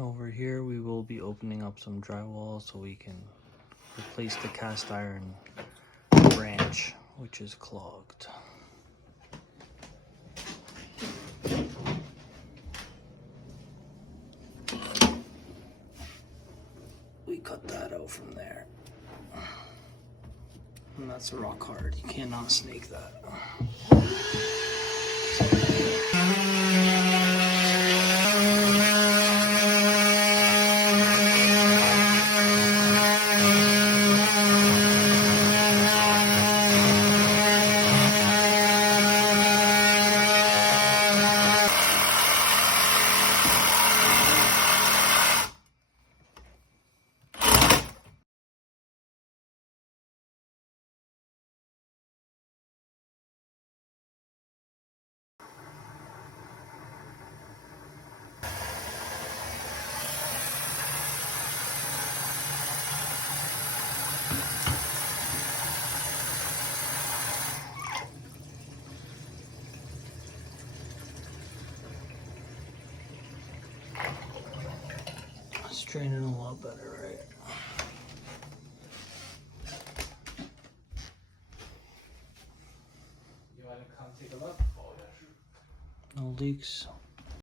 Over here we will be opening up some drywall so we can replace the cast iron branch, which is clogged. We cut that out from there. And that's rock hard. You cannot snake that. It's draining a lot better, right? You want to come take a look? No leaks.